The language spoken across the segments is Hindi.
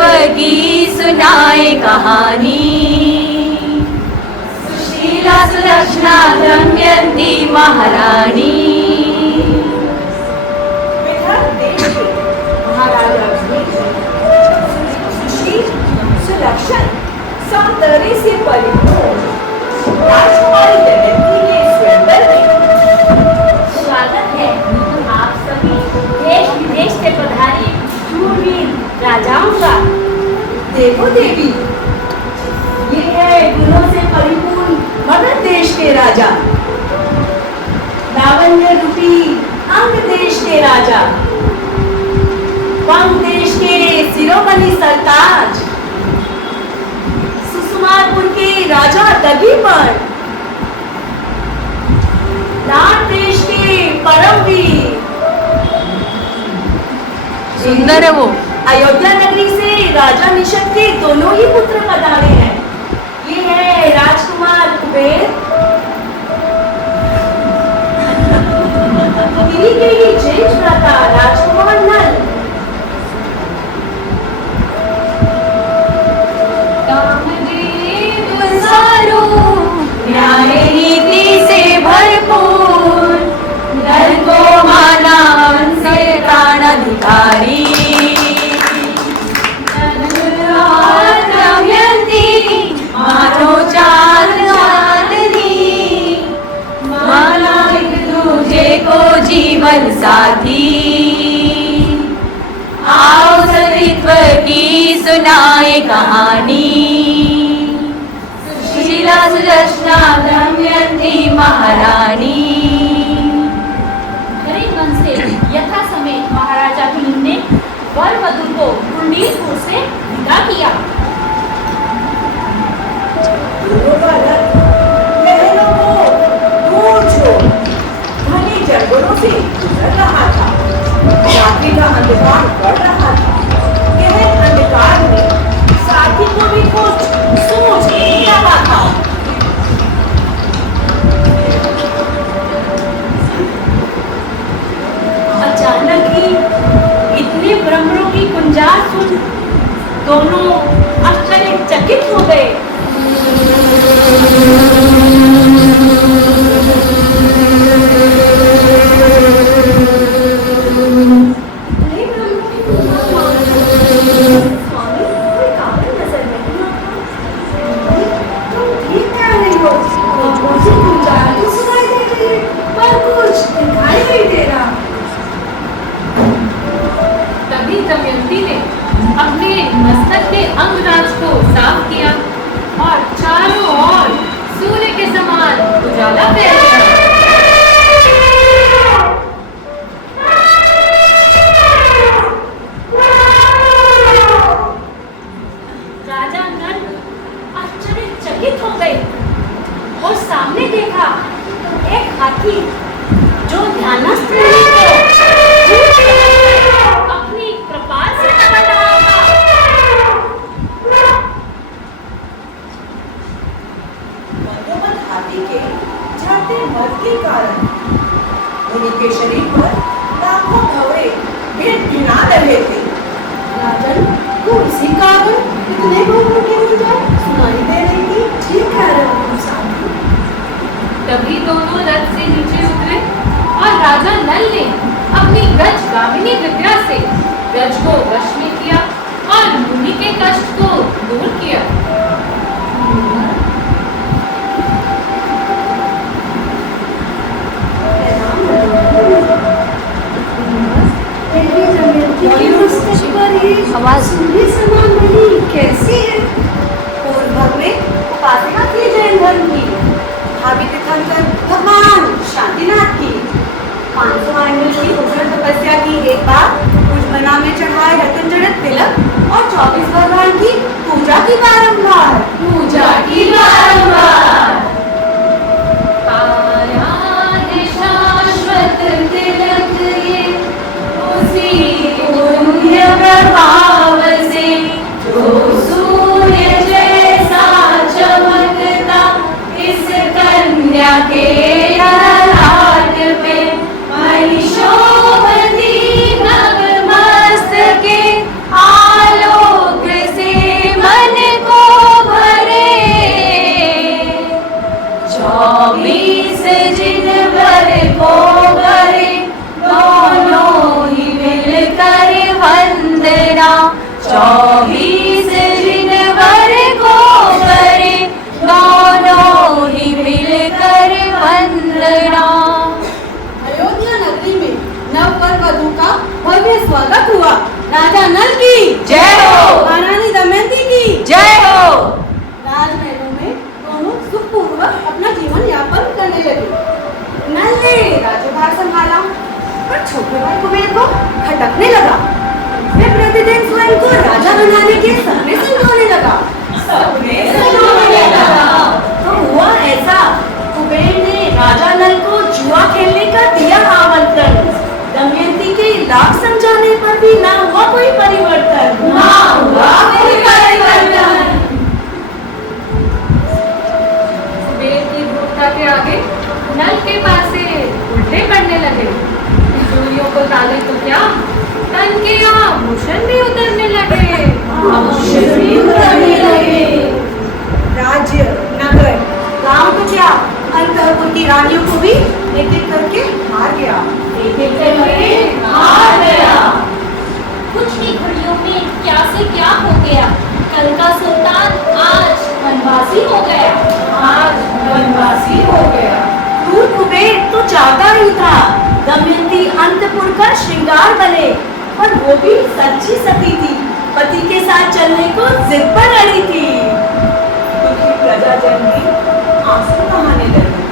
की सुनाए कहानी। सुशीला सुलक्षणा दमयंती महारानी। सुलक्षण सौंदर्य से परिपूर्ण राजकुमारी दमयंती के स्वयंवर में स्वागत है आप सभी देश विदेश से पधारे शूरवीर राजाओं का। देखो देवी, ये है गुणों से परिपूर्ण मगध देश के राजा, लावण्य रूपी अंग देश के राजा, पंग देश के शिरोमणि सरताज, सुकुमारपुर के राजा दधीपन, नाट देश के परमवीर, सुंदर है वो। अयोध्या नगरी से राजा निषद के दोनों ही पुत्र पधारे हैं। ये है राजकुमार कुबेर, इन्हीं के ही ज्येष्ठ भ्राता राजकुमार नल। कामदेव सारो न्याय नीति से भरपूर, नर को माना से प्राण अधिकारी। दमयंती मानो चाल चालनी, माना एक दूजे को जीवन साथी। आओ सतीत्व की सुनाए कहानी। सुशीला सुलक्षणा दमयंती महारानी। करीबगंज से यथा समय महाराजा भीम ने वर वधु को कुंडीरपुर से विदा किया। महलों को दूर छोड़ घने जंगलों से गुजर रहा था। रात्रि का अंधकार बढ़ रहा था। गहरे अंधकार में साथी को भी कुछ सूझ नहीं रहा था। अचानक ही इतने भ्रमरों की गुंजाश सुन दोनों आश्चर्यचकित हो गए। तभी दमयंती ने अपने मस्तक के अंगराज को साफ किया और चारों ओर सूर्य के समान उजाला फैल गया। राजा नल आश्चर्यचकित हो गए और सामने देखा तो एक हाथी जो ध्यानस्थ मुनि को अपनी कृपाल से पकड़ रहा था। मधोमध हाथी के जाते मत के कारण उनके शरीर पर लाखों भंवरे भिड़ा रहे थे। राजन को इसी कारण इतने भंवरों की गुंजाइश सुनाई दे रही थी। ठीक कह रहे हो तुम साथी। तभी दोनों रथ से नीचे उतरे और राजा नल ने अपनी गज गामिनी विद्या से गज को वश में किया और मुनि के कष्ट को दूर किया। आवाज समान बनी कैसी है? पूर्व में उपासना की जैन धर्म की, भाभी तीर्थंकर भगवान शांतिनाथ की, 500 आंगल की उग्र तपस्या की एक बार पुष्पना में चढ़ाए रतन जड़ित तिलक और 24 भगवान की पूजा की बारंबार। पाया है शाश्वत तिलक ये, उसी पुण्य प्रभाव से जो सूर्य जैसा चमकता इस कन्या के ललाट पे, महिषोभती नग मस्तके आलोक 24 जिनवर को करे दोनों ही मिलकर वंदना। अयोध्या नगरी में नववर वधू का भव्य स्वागत हुआ। राजा नल की जय हो। महारानी दमयंती की जय हो। राजमहलों में दोनों सुखपूर्वक अपना जीवन यापन करने लगे। नल ने राज्यभार संभाला, पर छोटे भाई कुबेर को खटकने लगा। वे प्रतिदिन स्वयं को राजा बनाने के सपने संजोने लगा। तो हुआ ऐसा, कुबेर ने राजा नल को जुआ खेलने का दिया आमंत्रण। दमयंती के लाख समझाने पर भी ना हुआ कोई परिवर्तन। कुबेर की भूखता के आगे नल के पासे उल्टे पड़ने लगे। तिजोरियों को ताले तो क्या, तन के आभूषण भी उतरने लगे। राज्य, नगर, गांव तो क्या, अंतःपुर की रानियों को भी एक एक करके हार गया। कुछ ही घड़ियों में क्या से क्या हो गया। कल का सुल्तान आज वनवासी हो गया। क्रूर कुबेर तो चाहता ही था दमयंती अंतपुर का श्रृंगार बने, पर वो भी सच्ची सती थी, पति के साथ चलने को जिद पर अड़ी थी। दुखी प्रजाजन भी आंसू बहाने लगे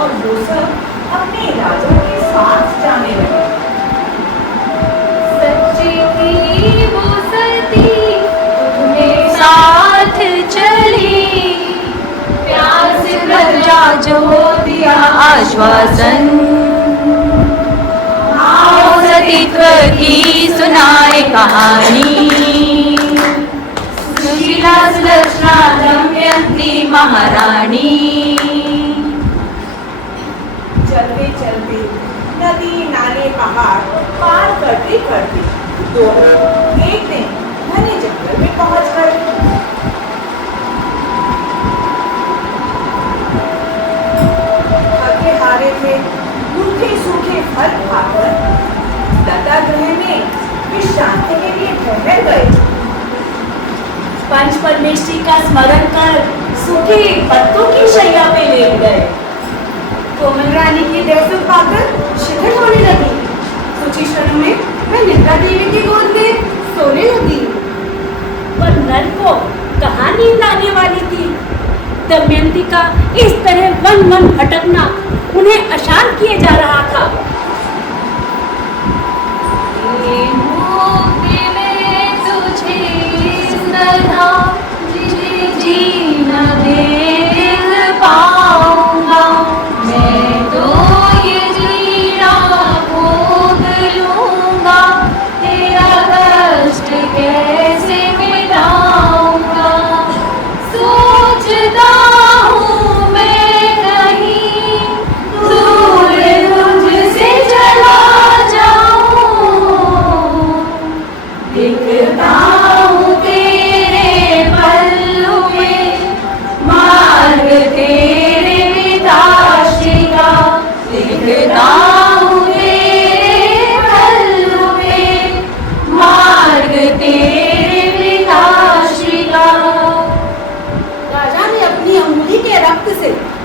और वो सब अपने राजा के साथ जाने लगे। सच्ची थी वो सती, तुम्हें साथ चली प्यार से प्रजा जो दिया आश्वासन। आओ सतीत्व की सुनाए कहानी। सुशीला सुलक्षणा दमयंती महारानी। चलते चलते नदी नाले पहाड़ पार करते करते दोनों एक दिन घने जंगल में पहुंच गए। थके हारे थे, रूखे सूखे फल खाकर लता गृह में विश्रांति के लिए ठहर गए। पंच परमेष्ठी का स्मरण कर सूखे पत्तों की शैया पे लेट गए। कोमल रानी की देह सुख पाकर शिथिल होने लगी। कुछ ही क्षणों में वह निद्रा देवी की गोद में सोने लगी। पर नल को कहाँ नींद आने वाली थी। दमयंती का इस तरह वन वन भटकना उन्हें अशांत किए जा रहा था।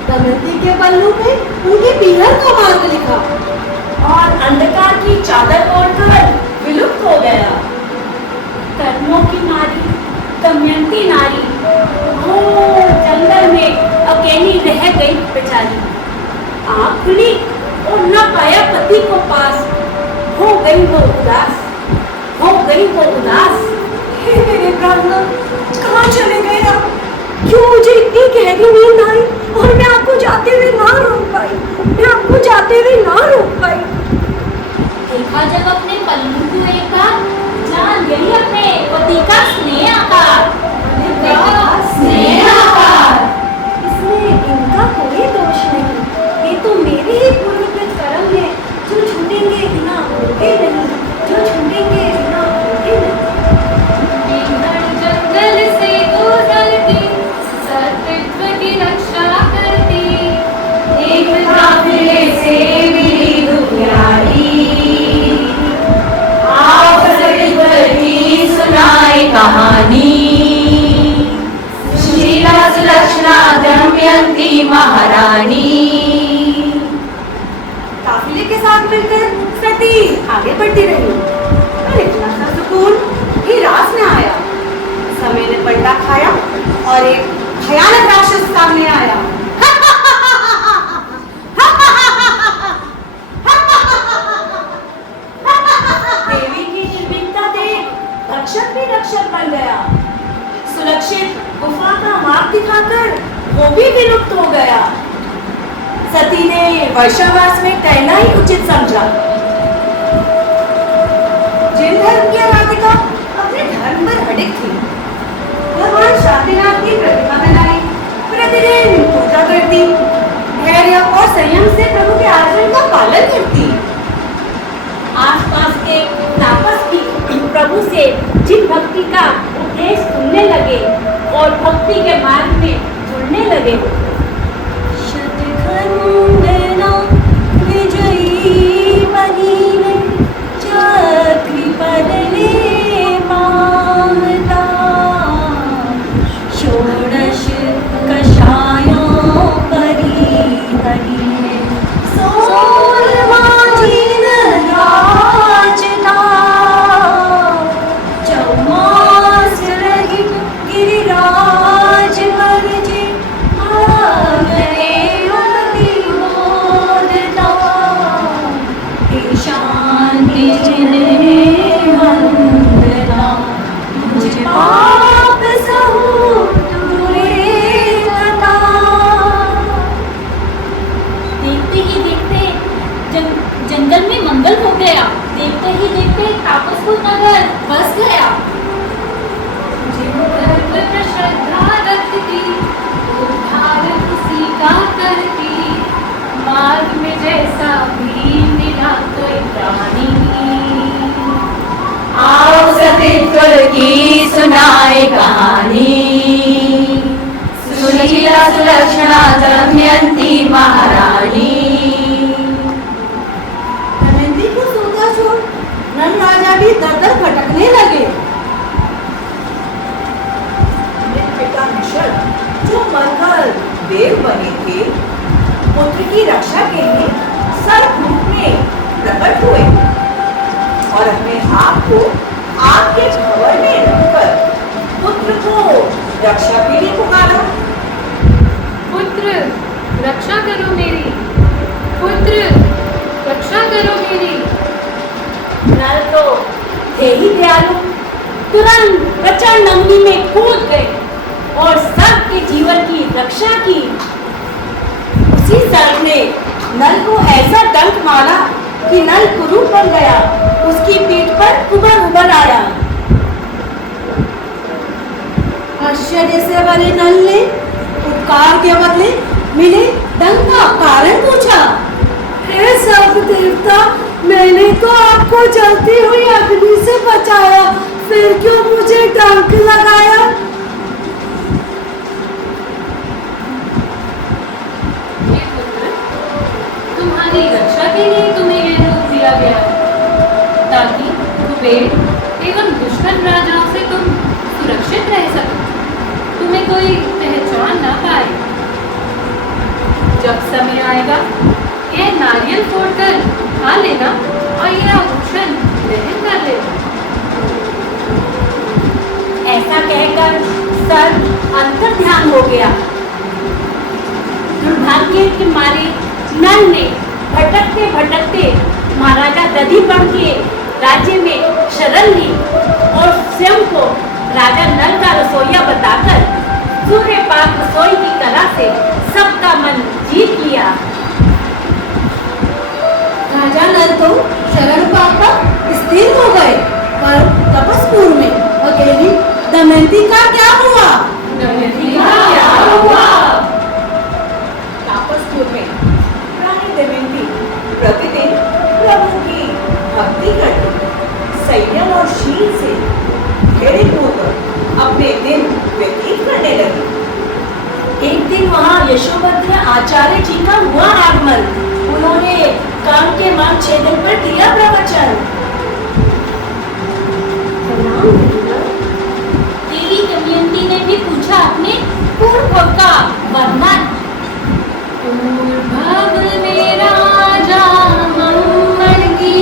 दमयंती के पल्लू पे उनके पीहर का मार्ग लिखा और अंधकार की चादर ओढ़कर विलुप्त हो गया। कर्मों की नारी दमयंती नारी घोर जंगल में अकेली रह गई बेचारी। आँख खुली और न पाया पति को पास, हो गई वो उदास, हो गई वो उदास। हे मेरे प्राण, कहाँ चले गए आप? क्यों मुझे इतनी गहरी नींद आई और मैं आपको जाते हुए ना रोक पाई, मैं आपको जाते हुए ना रोक पाई। देखा जब अपने पल्लू को एक बार, जान गई अपने पति का स्नेह आकार। स्नेह आकार। इसमें इनका कोई दोष नहीं, ये तो मेरे ही पूर्वकृत कर्म है जो छूटेंगे बिना होते नहीं, जो छूटेंगे बिना होते नहीं। जंगल से गुजरती सतीत्व की रक्षा करती, एक काफिले से मिली दुखियारी। आओ सतीत्व की सुनाए कहानी। पड़ती रही, पर इतना सा सुकून ही रास में आया। समय ने पलटा खाया और एक भयानक राक्षस सामने आया। देवी की निर्भीकता देख रक्षक भी रक्षक बन गया। सुरक्षित गुफा का मार्ग दिखाकर वो भी विलुप्त हो गया। सती ने वर्षावास में कहना ही उचित समझा। जिन धर्म की आराधिका अपने धर्म पर अडिग थी, भगवान शांतिनाथ की प्रतिमा बनाई, प्रतिदिन पूजा करती, धैर्य और संयम से प्रभु के आचरण का पालन करती। आसपास के तापस भी प्रभु से जिन भक्ति का उपदेश सुनने लगे और भक्ति के मार्ग में जुड़ने लगे। शतखंडना विजयी बनीने चक्री पलने पावता, षोडश कषायों परी हरिने सोलमाजीन राजना, चौमास रहित गिरिराज वर्जे शांति वंदना, मुझे पाप सहु दूरे तथा। देखते ही देखते जंगल में मंगल हो गया। देखते ही देखते तापसपुर नगर बस गया। जिन धर्म पर श्रद्धा रखती, वो भारत उसी का करती, मार्ग में जैसा भी मिला कोई प्राणी। आओ सतीत्व की सुनाए कहानी, सुशीला सुलक्षणा दमयंती महारानी। दमयंती को सोता छोड़ नल राजा भी दर-दर भटकने लगे। पिता निषद जो मरकर देव बने थे, पुत्र की रक्षा के लिए सर्प रूप में प्रकट हुए और अपने आप को आग के भंवर में रखकर पुत्र को रक्षा के लिए पुकारा। पुत्र रक्षा करो मेरी, पुत्र रक्षा करो मेरी। नल तो थे ही दयालु, तुरंत प्रचंड अग्नि में कूद गए और सबके जीवन की रक्षा की। उसी सर्प ने नल को ऐसा डंक मारा कि नल कुरूप बन गया। उसकी पीठ पर उबर आया। आश्चर्य से भरे नल ने उपकार के बदले मिले डंक का कारण पूछा। हे सर्प देवता, मैंने तो आपको जलती हुई अग्नि से बचाया, फिर क्यों मुझे डंक लगाया? हे पुत्र, तुम्हारी रक्षा के लिए तुम्हें यह रूप दिया गया, ताकि कुबेर एवं दुष्कर्म राजाओं से तुम सुरक्षित रह सको, तुम्हें कोई पहचान ना पाए। जब समय आएगा, यह नारियल तोड़कर खा लेना और यह आभूषण ग्रहण कर लेना। ऐसा कहकर सर्प अंतर ध्यान हो गया। दुर्भाग्य के मारे नल ने भटकते भटकते महाराजा दधिपन के राज्य में शरण ली और स्वयं को राजा नल का रसोइया बताकर सूर्यपाक रसोई की कला से सबका मन जीत लिया। राजा नल तो शरण पाकर स्थिर हो गए, पर तपस्पुर में अकेली दमयंती का क्या हुआ? दमयंती का क्या हुआ? तापसपुर में रानी दमयंती प्रतिदिन प्रभु की भक्ति करती, संयम और शील से धैर्यपूर्वक अपने दिन व्यतीत करने लगी। एक दिन वहाँ यशोभद्र आचार्य जी का हुआ आगमन। उन्होंने काम के मार्ग छेदन पर दिया प्रवचन। देवी दमयंती ने भी पूछा अपने पूर्व का वर्णन। पूर्वभ में राजा मंगल की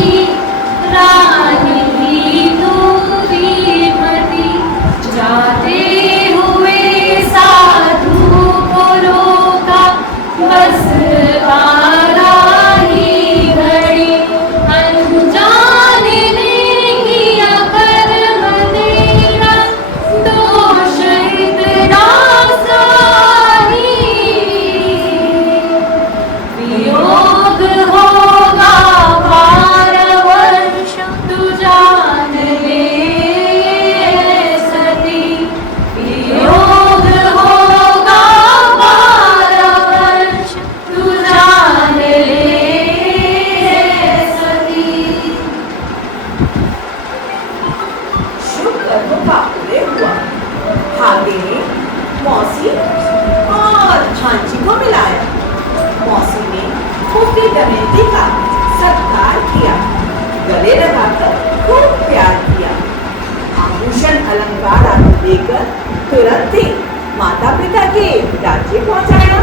के राज्य पहुंचाया।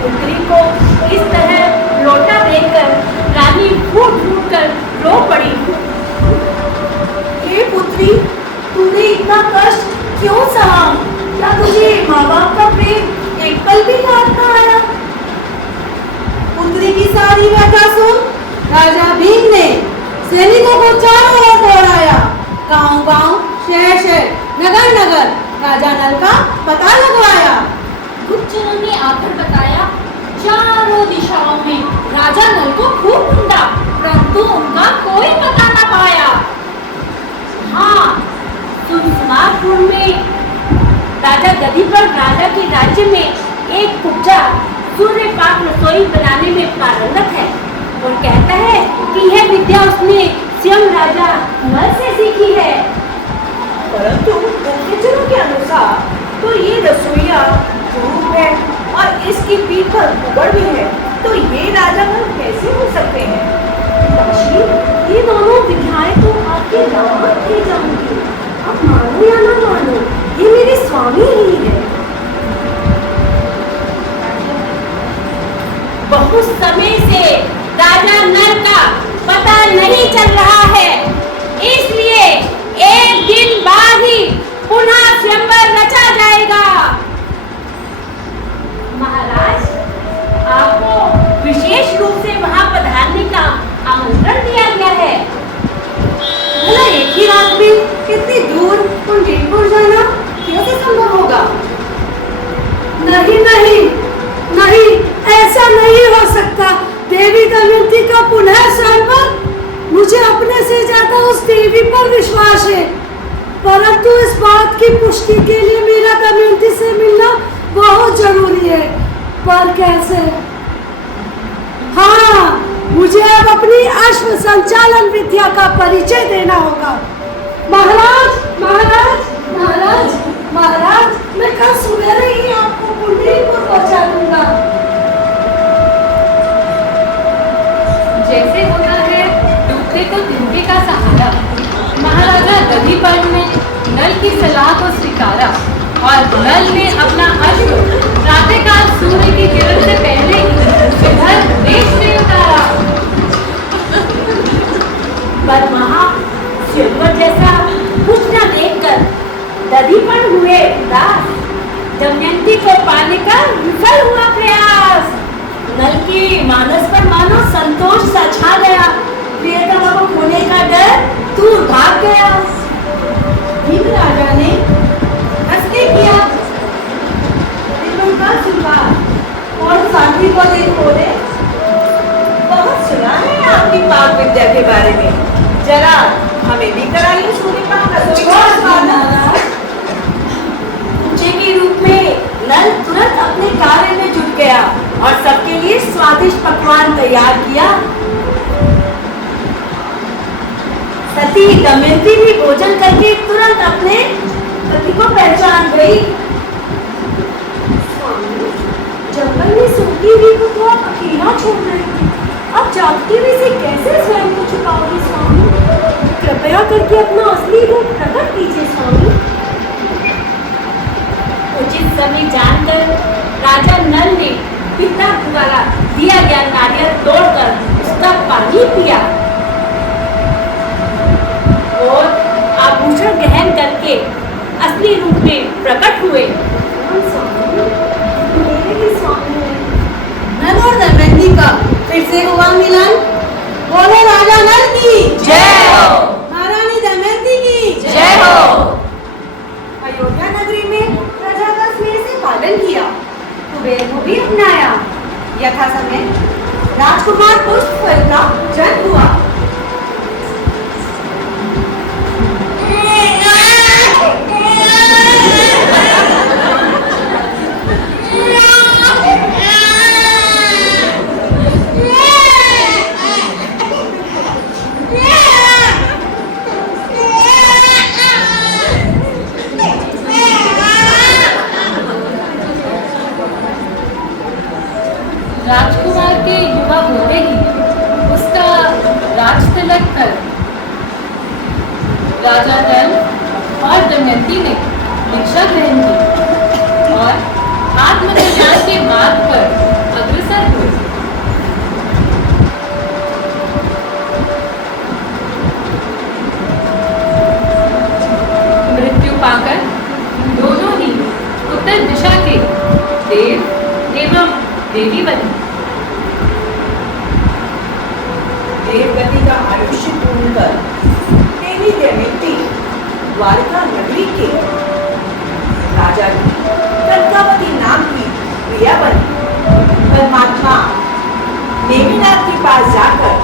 पुत्री को इस तरह लौटा देकर रानी फूट फूट कर रो पड़ी। हे पुत्री, तूने इतना कष्ट क्यों सहा? क्या तुझे माँ बाप का प्रेम एक पल भी याद न आया? पुत्री की सारी व्यथा सुन राजा भीम ने सैनिकों को चारों ओर दौड़ाया। गांव-गांव, शहर-शहर, नगर-नगर राजा नल का पता लगवाया। गुप्तचरों ने आकर बताया, चारों दिशाओं में राजा नल को खूब ढूंढा, परंतु उनका कोई पता न पाया। हाँ, सुनसुनापुर में राजा दधीपर राजा के राज्य में एक कुब्जा सूर्यपाक रसोई बनाने में पारंगत है और कहता है कि यह विद्या उसने स्वयं राजा नल से सीखी है। परंतु गुप्तचरों के अनुसार तो ये रसोईया कुरूप है और इसकी पीठ पर कुबड़ भी है, तो ये राजा नल कैसे हो सकते हैं? पिताश्री, ये दोनों विद्याएं तो आपके दामाद थे जाऊंगी। अब मानो या ना मानो, ये मेरे स्वामी ही है। बहुत समय से राजा नल का पता नहीं चल रहा है, इसलिए एक दिन बाद ही पुनः स्वयंवर रचा जाएगा। महाराज, आपको विशेष रूप से वहां पधारने का आमंत्रण दिया गया है। भला एक ही रात में कितनी दूर कुंडीपुर जाना कैसे संभव होगा? नहीं नहीं नहीं, ऐसा नहीं हो सकता। देवी दमयंती का पुनः स्वयंवर, मुझे अपने से ज्यादा उस देवी पर विश्वास है, परंतु इस बात की पुष्टि के लिए मेरा दमयंती से मिलना बहुत जरूरी है। पर कैसे? हाँ, मुझे अब अपनी अश्व संचालन विद्या का परिचय देना होगा। महाराज महाराज महाराज महाराज, मैं कल सवेरे ही आपको कुंडलीपुर पहुंचा दूंगा। जैसे होता है दूसरे को तिनके का सहारा, महाराजा दधीपर ने नल की सलाह को स्वीकारा और नल ने अपना अश्व प्रातःकाल सूर्य की किरण से पहले ही विदर्भ देश में उतारा। पर वहां स्वयंवर जैसा कुछ न देखकर दधीपर हुए उदास। दमयंती को पाने का विफल हुआ प्रयास। नल की मानस पर मानो संतोष सा छा गया। प्रियतमा को खोने का डर दूर भाग गया। भीम राजा ने हंस के किया, का स्वीकार और शांति को देखो रे। बहुत सुना है आपकी पाक विद्या के बारे में, जरा हमें भी कराइए सूर्यपाक रसोई का स्वाद। पूजे के रूप में नल तुरंत अपने कार्य में जुट गया और सबके लिए स्वादिष्ट पकवान तैयार किया। सती दमयंती भी भोजन करके तुरंत अपने पति को पहचान गई। जंगल में सोती हुई को तो आप अकेला छोड़ रहे थे, अब जागती हुई से कैसे स्वयं को छुपाओगे स्वामी? कृपया करके अपना असली रूप प्रकट कीजिए स्वामी। उचित समय जानकर राजा नल ने पिता द्वारा दिया गया नारियल तोड़कर उसका पानी पिया और आभूषण ग्रहण करके असली रूप में प्रकट हुए। नल और दमयंती का फिर से हुआ मिलन। बोलो राजा नल की जय हो। महारानी दमयंती की जय हो। अयोध्या नगरी में प्रजा का स्नेह से पालन किया, कुबेर को भी अपनाया। यथा समय राजकुमार पुष्पफल का जन्म हुआ। राजकुमार के युवा होते ही उसका राज तिलक कर राजा नल और दमयंती ने भिक्षा के मार्ग पर अग्रसर हुए। मृत्यु पाकर दोनों ही उत्तर दिशा के देव एवं देवी बने। देवगति का आयुष्य पूर्ण कर देवी दमयंती द्वारका नगरी के राजा की कनकावती नाम की प्रिया बनी। परमात्मा नेमिनाथ के पास जाकर